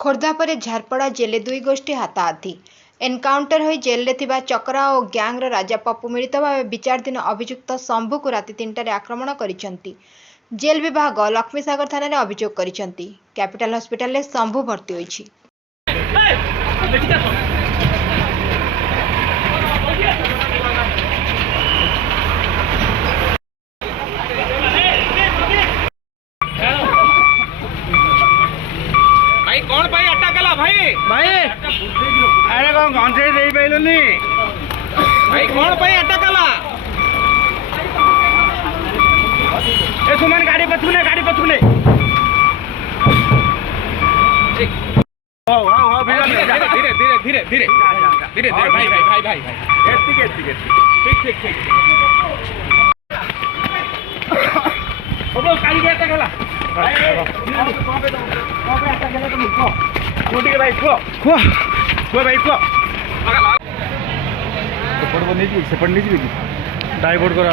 खोर्धा पर झारपड़ा जेल दुई गोष्ठी हाथाहाथी एनकाउंटर हो जेल चक्रा और ग्यांग राजा पप्पू मिलित भाव विचाराधीन अभियुक्त शंभू को राति 3टार आक्रमण कर जेल विभाग लक्ष्मीसागर थाना अभियोग कर कैपिटल हॉस्पिटल में शंभू भर्ती होइछि। भाई कौन भाई अटक गला भाई भाई अरे कौन घंटे दे पाइलुनी भाई कौन भाई अटक गला ए सुमन गाड़ी पछुने हो धीरे धीरे धीरे धीरे धीरे धीरे भाई भाई भाई भाई भाई एत्ती ठीक काली अटक गला भाई खो भाई खो सेपट नहीं डाइवर्ट करा